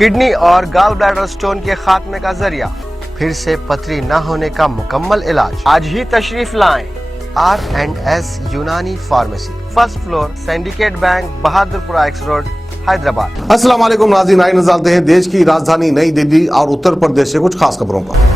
Kidney और gall bladder stone के खात्मे का जरिया, फिर से पथरी न होने का मुकम्मल इलाज। आज ही तशरीफ लाएं R&S यूनानी pharmacy, first floor, syndicate bank, Bahadurpura x road, Hyderabad. अस्सलाम वालेकुम नाज़रीन, नजर डालते हैं देश की राजधानी नई दिल्ली और उत्तर प्रदेश से कुछ खास खबरों पर।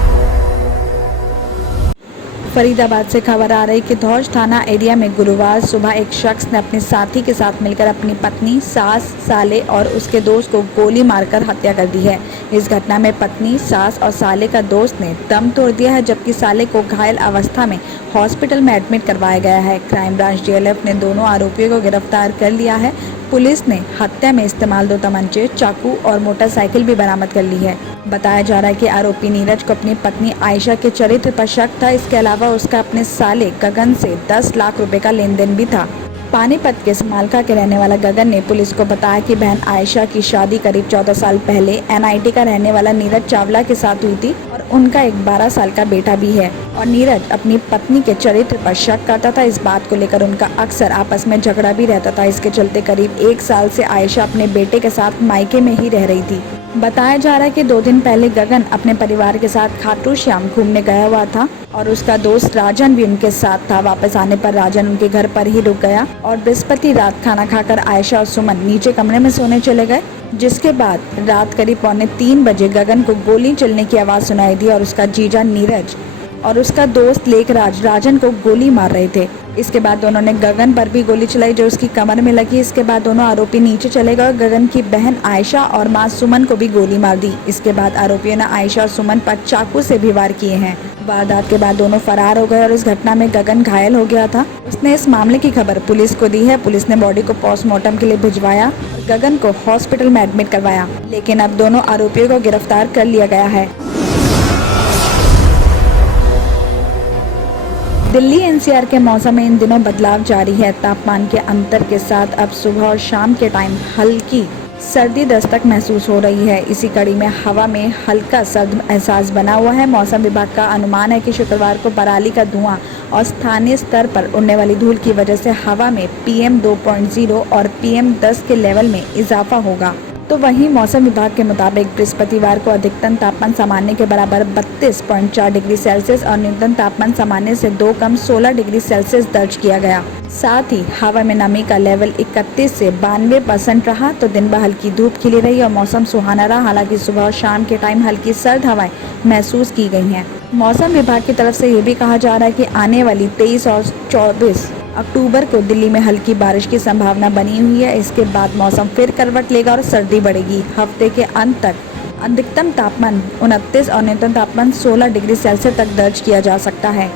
फरीदाबाद से खबर आ रही कि धौज थाना एरिया में गुरुवार सुबह एक शख्स ने अपने साथी के साथ मिलकर अपनी पत्नी, सास, साले और उसके दोस्त को गोली मारकर हत्या कर दी है। इस घटना में पत्नी, सास और साले का दोस्त ने दम तोड़ दिया है, जबकि साले को घायल अवस्था में हॉस्पिटल में एडमिट करवाया गया है। क्राइम ब्रांच DLF ने दोनों आरोपियों को गिरफ्तार कर लिया है। पुलिस ने हत्या में इस्तेमाल 2 तमंचे, चाकू और मोटरसाइकिल भी बरामद कर ली है। बताया जा रहा है कि आरोपी नीरज को अपनी पत्नी आयशा के चरित्र पर शक था। इसके अलावा उसका अपने साले गगन से 10 लाख रुपए का लेन देन भी था। पानीपत के समालका के रहने वाला गगन ने पुलिस को बताया कि बहन आयशा की शादी करीब 14 साल पहले NIT का रहने वाला नीरज चावला के साथ हुई थी और उनका एक 12 साल का बेटा भी है। और नीरज अपनी पत्नी के चरित्र पर शक करता था। इस बात को लेकर उनका अक्सर आपस में झगड़ा भी रहता था। इसके चलते करीब 1 साल से आयशा अपने बेटे के साथ मायके में ही रह रही थी। बताया जा रहा है कि 2 दिन पहले गगन अपने परिवार के साथ खाटू श्याम घूमने गया हुआ था और उसका दोस्त राजन भी उनके साथ था। वापस आने पर राजन उनके घर पर ही रुक गया और बृहस्पति रात खाना खाकर आयशा और सुमन नीचे कमरे में सोने चले गए, जिसके बाद रात करीब 2:45 बजे गगन को गोली चलने की आवाज़ सुनाई दी और उसका जीजा नीरज और उसका दोस्त लेखराज राजन को गोली मार रहे थे। इसके बाद दोनों ने गगन पर भी गोली चलाई जो उसकी कमर में लगी। इसके बाद दोनों आरोपी नीचे चले गए और गगन की बहन आयशा और मां सुमन को भी गोली मार दी। इसके बाद आरोपियों ने आयशा और सुमन पर चाकू से भी वार किए हैं। वारदात के बाद दोनों फरार हो गए और इस घटना में गगन घायल हो गया था। उसने इस मामले की खबर पुलिस को दी है। पुलिस ने बॉडी को पोस्टमार्टम के लिए भिजवाया और गगन को हॉस्पिटल में एडमिट करवाया, लेकिन अब दोनों आरोपियों को गिरफ्तार कर लिया गया है। दिल्ली NCR के मौसम में इन दिनों बदलाव जारी है। तापमान के अंतर के साथ अब सुबह और शाम के टाइम हल्की सर्दी दस्तक महसूस हो रही है। इसी कड़ी में हवा में हल्का सर्द एहसास बना हुआ है। मौसम विभाग का अनुमान है कि शुक्रवार को पराली का धुआं और स्थानीय स्तर पर उड़ने वाली धूल की वजह से हवा में PM 2.0 और PM 10 के लेवल में इजाफा होगा। तो वहीं मौसम विभाग के मुताबिक बृहस्पतिवार को अधिकतम तापमान सामान्य के बराबर 32.4 डिग्री सेल्सियस और न्यूनतम तापमान सामान्य से 2 कम 16 डिग्री सेल्सियस दर्ज किया गया। साथ ही हवा में नमी का लेवल 31 से 92% रहा। तो दिन भर हल्की धूप खिली रही और मौसम सुहाना रहा। हालांकि सुबह और शाम के टाइम हल्की सर्द हवाएं महसूस की गई हैं। मौसम विभाग की तरफ से ये भी कहा जा रहा है कि आने वाली 23 और 24 अक्टूबर को दिल्ली में हल्की बारिश की संभावना बनी हुई है। इसके बाद मौसम फिर करवट लेगा और सर्दी बढ़ेगी। हफ्ते के अंत तक अधिकतम तापमान 29 और न्यूनतम तापमान 16 डिग्री सेल्सियस तक दर्ज किया जा सकता है।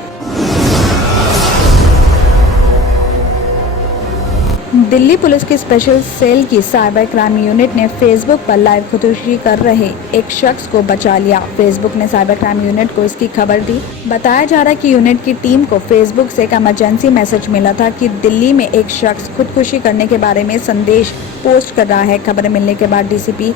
दिल्ली पुलिस की स्पेशल सेल की साइबर क्राइम यूनिट ने फेसबुक पर लाइव खुदकुशी कर रहे एक शख्स को बचा लिया। फेसबुक ने साइबर क्राइम यूनिट को इसकी खबर दी। बताया जा रहा है कि यूनिट की टीम को फेसबुक से एक इमरजेंसी मैसेज मिला था कि दिल्ली में एक शख्स खुदकुशी करने के बारे में संदेश पोस्ट कर रहा है। खबर मिलने के बाद DCP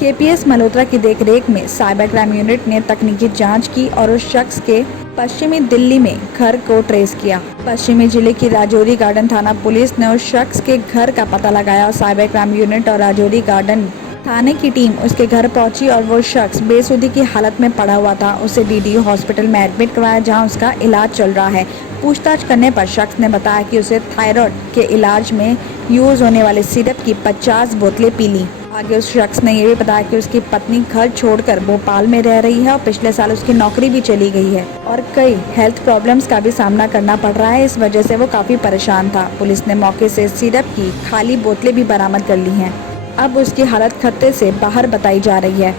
KPS मल्होत्रा की देखरेख में साइबर क्राइम यूनिट ने तकनीकी जांच की और उस शख्स के पश्चिमी दिल्ली में घर को ट्रेस किया। पश्चिमी जिले की राजौरी गार्डन थाना पुलिस ने उस शख्स के घर का पता लगाया और साइबर क्राइम यूनिट और राजौरी गार्डन थाने की टीम उसके घर पहुंची और वो शख्स बेसुधी की हालत में पड़ा हुआ था। उसे DDO हॉस्पिटल में एडमिट करवाया, जहां उसका इलाज चल रहा है। पूछताछ करने पर शख्स ने बताया कि उसे थायराइड के इलाज में यूज होने वाले सिरप की 50 बोतलें पी ली। आगे उस शख्स ने ये भी बताया कि उसकी पत्नी घर छोड़कर भोपाल में रह रही है और पिछले साल उसकी नौकरी भी चली गई है और कई हेल्थ प्रॉब्लम्स का भी सामना करना पड़ रहा है। इस वजह से वो काफी परेशान था। पुलिस ने मौके से सिरप की खाली बोतलें भी बरामद कर ली हैं। अब उसकी हालत खतरे से बाहर बताई जा रही है।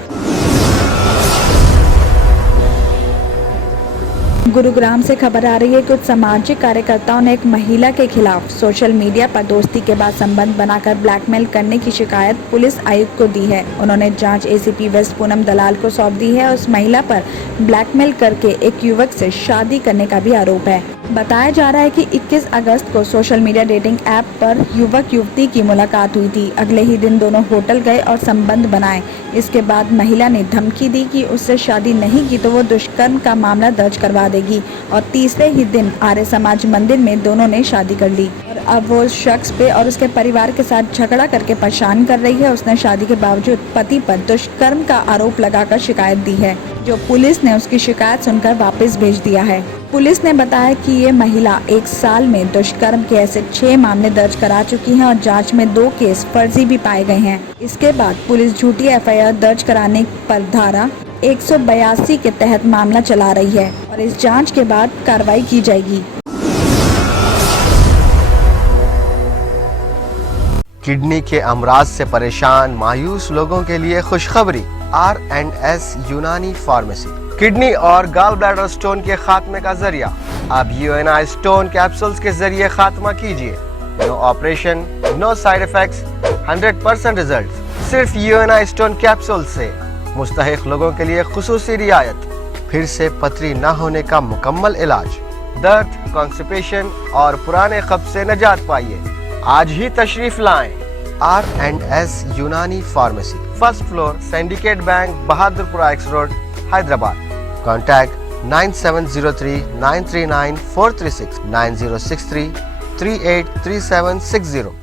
गुरुग्राम से खबर आ रही है कि कुछ सामाजिक कार्यकर्ताओं ने एक महिला के खिलाफ सोशल मीडिया पर दोस्ती के बाद संबंध बनाकर ब्लैकमेल करने की शिकायत पुलिस आयुक्त को दी है। उन्होंने जांच ACP वेस्ट पूनम दलाल को सौंप दी है। उस महिला पर ब्लैकमेल करके एक युवक से शादी करने का भी आरोप है। बताया जा रहा है कि 21 अगस्त को सोशल मीडिया डेटिंग ऐप पर युवक युवती की मुलाकात हुई थी। अगले ही दिन दोनों होटल गए और संबंध बनाए। इसके बाद महिला ने धमकी दी कि उससे शादी नहीं की तो वो दुष्कर्म का मामला दर्ज करवा देगी और तीसरे ही दिन आर्य समाज मंदिर में दोनों ने शादी कर ली। और अब वो उस शख्स पे और उसके परिवार के साथ झगड़ा करके परेशान कर रही है। उसने शादी के बावजूद पति पर दुष्कर्म का आरोप लगाकर शिकायत दी है, जो पुलिस ने उसकी शिकायत सुनकर वापस भेज दिया है। पुलिस ने बताया कि ये महिला 1 साल में दुष्कर्म के ऐसे 6 मामले दर्ज करा चुकी है और जांच में 2 केस फर्जी भी पाए गए हैं। इसके बाद पुलिस झूठी एफआईआर दर्ज कराने पर धारा 182 के तहत मामला चला रही है और इस जांच के बाद कार्रवाई की जाएगी। किडनी के अमराज से परेशान मायूस लोगों के लिए खुशखबरी। R&S यूनानी फार्मेसी किडनी और गॉल ब्लैडर स्टोन के खात्मे का जरिया। अब UNI स्टोन कैप्सूल्स के जरिए खात्मा कीजिए। No operation, no side effects, 100% result. सिर्फ UNI स्टोन कैप्सूल से मुस्तहिक लोगों के लिए खुसूसी रियायत। फिर से पथरी न होने का मुकम्मल इलाज। दर्द, कॉन्स्टिपेशन और पुराने कब्ज से निजात पाइए। आज ही तशरीफ लाएं। R&S यूनानी pharmacy, first floor, syndicate bank, Bahadurpura X road, Hyderabad. Contact 9703 939 436 9063 383760।